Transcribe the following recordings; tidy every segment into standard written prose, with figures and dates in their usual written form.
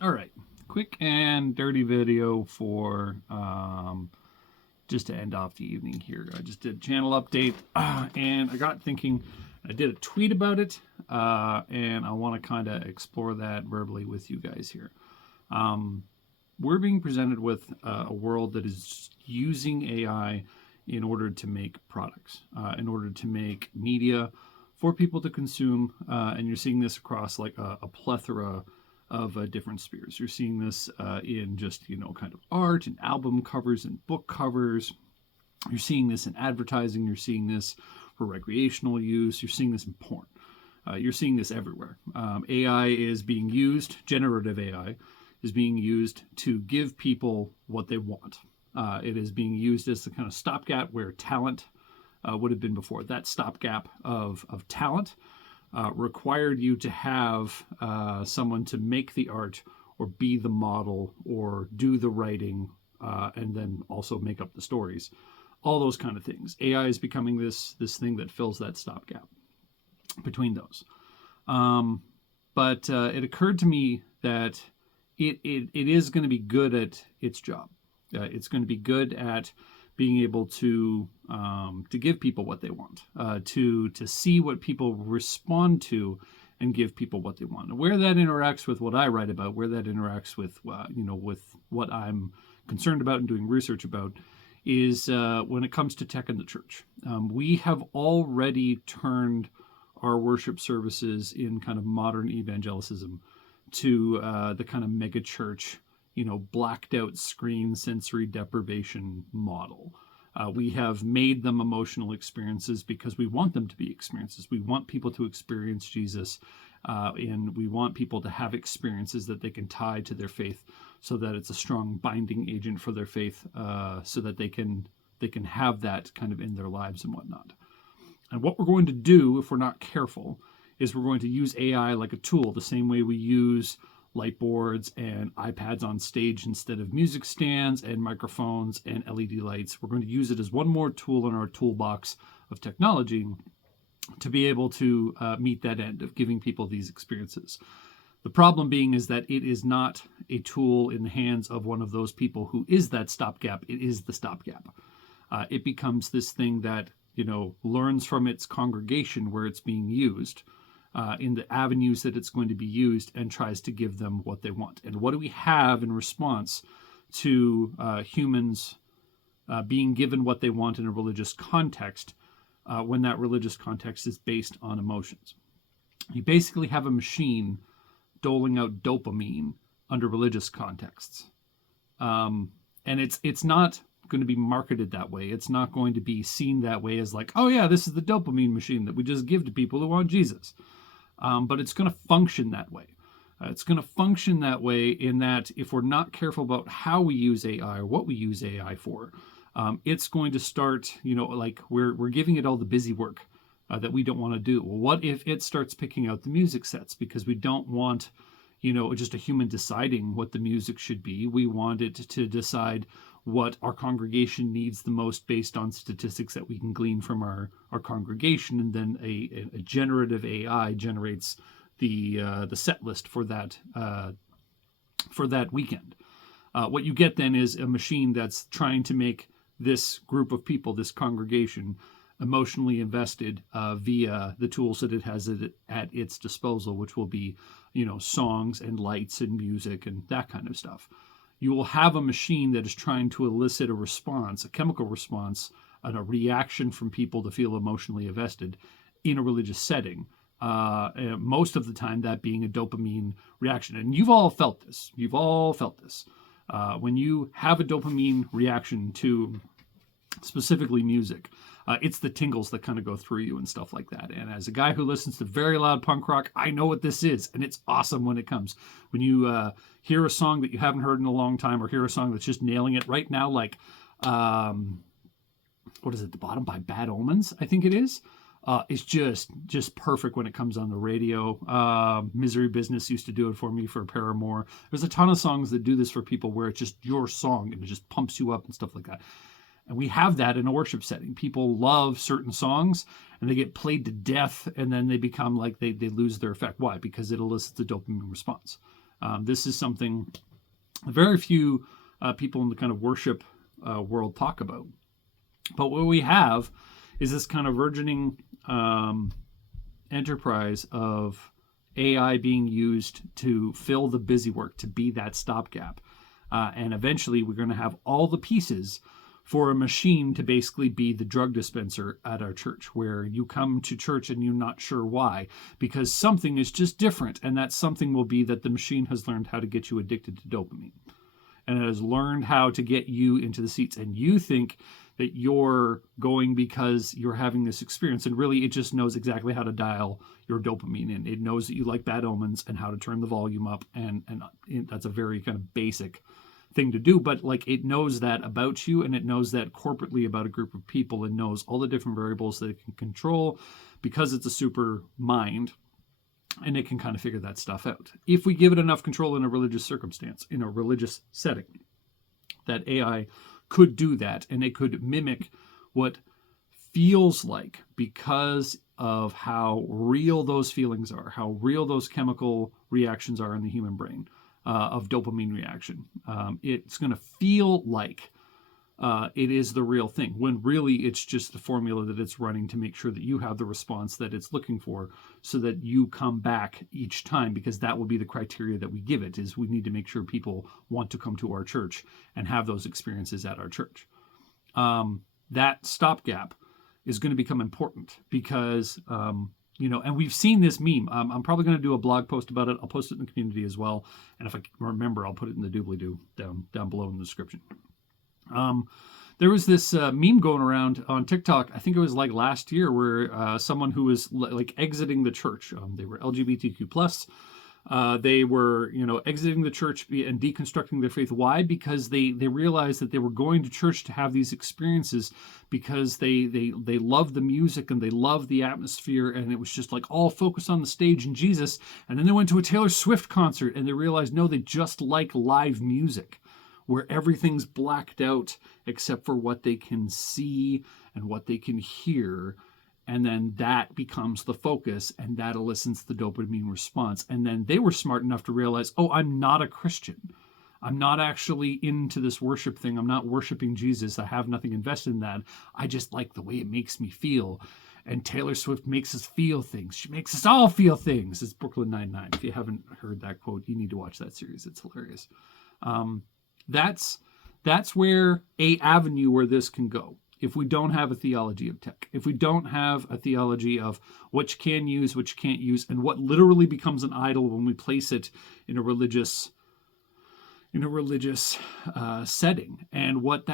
All right, quick and dirty video for just to end off the evening here. I just did a channel update and I got thinking, I did a tweet about it and I want to kind of explore that verbally with you guys here. We're being presented with a world that is using AI in order to make products, in order to make media for people to consume, and you're seeing this across like a plethora of different spheres. You're seeing this in just kind of art and album covers and book covers. You're seeing this in advertising. You're seeing this for recreational use. You're seeing this in porn. You're seeing this everywhere. AI is being used. Generative AI is being used to give people what they want. It is being used as the kind of stopgap where talent would have been before. That stopgap of talent required you to have someone to make the art or be the model or do the writing and then also make up the stories. All those kind of things. AI is becoming this thing that fills that stopgap between those. But it occurred to me that it is going to be good at its job. It's going to be good at being able to give people what they want, to see what people respond to, and give people what they want. And where that interacts with what I write about, where that interacts with with what I'm concerned about and doing research about, is when it comes to tech in the church. We have already turned our worship services in kind of modern evangelicism to the kind of mega church, blacked out screen sensory deprivation model. We have made them emotional experiences because we want them to be experiences. We want people to experience Jesus, and we want people to have experiences that they can tie to their faith, so that it's a strong binding agent for their faith, so that they can have that kind of in their lives and whatnot. And what we're going to do, if we're not careful, is we're going to use AI like a tool, the same way we use light boards and iPads on stage instead of music stands and microphones and LED lights. We're going to use it as one more tool in our toolbox of technology to be able to meet that end of giving people these experiences. The problem being is that it is not a tool in the hands of one of those people who is that stopgap. It is the stopgap. It becomes this thing that learns from its congregation where it's being used, in the avenues that it's going to be used, and tries to give them what they want. And what do we have in response to humans being given what they want in a religious context, when that religious context is based on emotions? You basically have a machine doling out dopamine under religious contexts. And it's not going to be marketed that way. It's not going to be seen that way as like, oh yeah, this is the dopamine machine that we just give to people who want Jesus. But it's going to function that way. It's going to function that way in that if we're not careful about how we use AI or what we use AI for, it's going to start, like we're giving it all the busy work that we don't want to do. Well, what if it starts picking out the music sets because we don't want, just a human deciding what the music should be. We want it to decide what our congregation needs the most based on statistics that we can glean from our congregation, and then a generative AI generates the set list for that weekend. What you get then is a machine that's trying to make this group of people, this congregation, emotionally invested via the tools that it has at its disposal, which will be, songs and lights and music and that kind of stuff. You will have a machine that is trying to elicit a response, a chemical response, and a reaction from people to feel emotionally invested in a religious setting. Most of the time, that being a dopamine reaction. And you've all felt this. When you have a dopamine reaction to specifically music, it's the tingles that kind of go through you and stuff like that. And as a guy who listens to very loud punk rock, I know what this is, and it's awesome when it comes. When you hear a song that you haven't heard in a long time, or hear a song that's just nailing it right now, like, what is it, The Bottom by Bad Omens, I think it is. It's just perfect when it comes on the radio. Misery Business used to do it for me for Paramore. There's a ton of songs that do this for people where it's just your song and it just pumps you up and stuff like that. And we have that in a worship setting. People love certain songs and they get played to death, and then they become like they lose their effect. Why? Because it elicits a dopamine response. This is something very few people in the kind of worship world talk about. But what we have is this kind of burgeoning enterprise of AI being used to fill the busy work, to be that stopgap. And eventually we're going to have all the pieces for a machine to basically be the drug dispenser at our church, where you come to church and you're not sure why, because something is just different. And that something will be that the machine has learned how to get you addicted to dopamine. And it has learned how to get you into the seats. And you think that you're going because you're having this experience. And really, it just knows exactly how to dial your dopamine in. It knows that you like Bad Omens and how to turn the volume up. And that's a very kind of basic thing to do. But like, it knows that about you, and it knows that corporately about a group of people, and knows all the different variables that it can control because it's a super mind. And it can kind of figure that stuff out. If we give it enough control in a religious circumstance, in a religious setting, that AI could do that, and it could mimic what feels like, because of how real those feelings are, how real those chemical reactions are in the human brain, of dopamine reaction. It's going to feel like it is the real thing, when really it's just the formula that it's running to make sure that you have the response that it's looking for, so that you come back each time, because that will be the criteria that we give it, is we need to make sure people want to come to our church and have those experiences at our church. That stopgap is going to become important, because and we've seen this meme. I'm probably going to do a blog post about it. I'll post it in the community as well, and if I remember, I'll put it in the doobly-doo down below in the description. There was this meme going around on TikTok, I think it was like last year, where someone who was like exiting the church, they were LGBTQ+, they were, exiting the church and deconstructing their faith. Why? Because they realized that they were going to church to have these experiences, because they loved the music and they loved the atmosphere, and it was just like all focused on the stage and Jesus. And then they went to a Taylor Swift concert and they realized, no, they just like live music, where everything's blacked out except for what they can see and what they can hear. And then that becomes the focus, and that elicits the dopamine response. And then they were smart enough to realize, oh, I'm not a Christian. I'm not actually into this worship thing. I'm not worshiping Jesus. I have nothing invested in that. I just like the way it makes me feel. And Taylor Swift makes us feel things. She makes us all feel things. It's Brooklyn Nine-Nine. If you haven't heard that quote, you need to watch that series. It's hilarious. That's where a avenue where this can go. If we don't have a theology of tech, if we don't have a theology of what you can use, what you can't use, and what literally becomes an idol when we place it in a religious setting, and what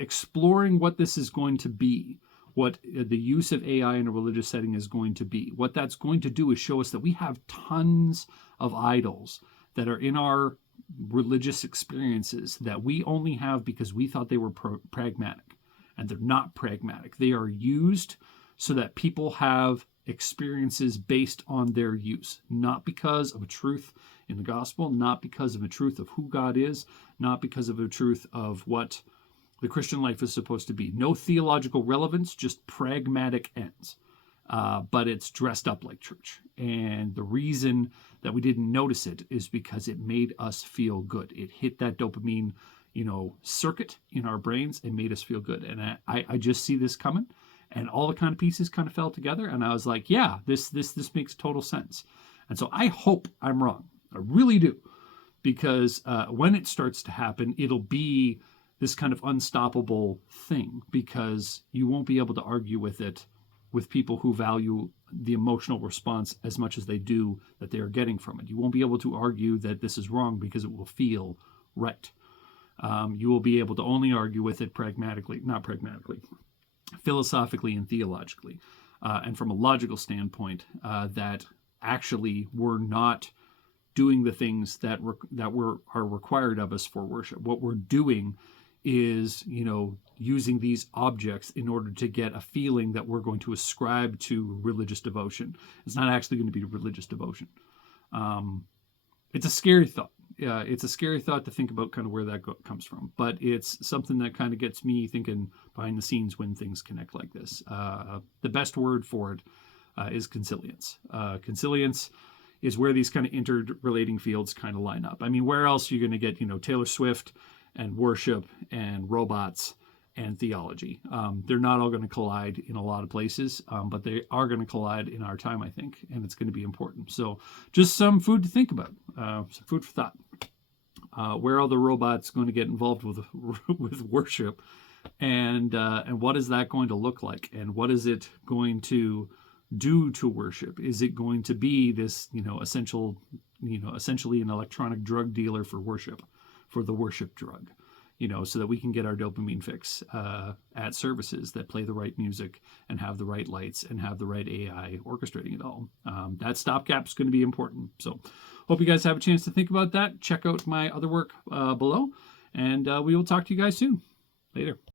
exploring what this is going to be, what the use of AI in a religious setting is going to be, what that's going to do is show us that we have tons of idols that are in our religious experiences that we only have because we thought they were pragmatic, and they're not pragmatic. They are used so that people have experiences based on their use, not because of a truth in the gospel, not because of a truth of who God is, not because of a truth of what the Christian life is supposed to be. No theological relevance, just pragmatic ends. But it's dressed up like church. And the reason that we didn't notice it is because it made us feel good. It hit that dopamine, circuit in our brains and made us feel good. And I just see this coming, and all the kind of pieces kind of fell together. And I was like, yeah, this makes total sense. And so I hope I'm wrong. I really do. Because when it starts to happen, it'll be this kind of unstoppable thing, because you won't be able to argue with it with people who value the emotional response as much as they do that they are getting from it. You won't be able to argue that this is wrong because it will feel right. You will be able to only argue with it philosophically and theologically. And from a logical standpoint, that actually we're not doing the things that are required of us for worship. What we're doing is, using these objects in order to get a feeling that we're going to ascribe to religious devotion. It's not actually going to be religious devotion. It's a scary thought. It's a scary thought to think about kind of where that comes from. But it's something that kind of gets me thinking behind the scenes when things connect like this. The best word for it is consilience. Consilience is where these kind of interrelating fields kind of line up. I mean, where else are you going to get, Taylor Swift and worship and robots and theology? They're not all going to collide in a lot of places, but they are going to collide in our time, I think, and it's going to be important. So just some food to think about, some food for thought. Where are the robots going to get involved with worship, and what is that going to look like, and what is it going to do to worship? Is it going to be this, essentially an electronic drug dealer for worship, for the worship drug, so that we can get our dopamine fix at services that play the right music and have the right lights and have the right AI orchestrating it all? That stopgap is going to be important. So hope you guys have a chance to think about that. Check out my other work below, and we will talk to you guys soon. Later.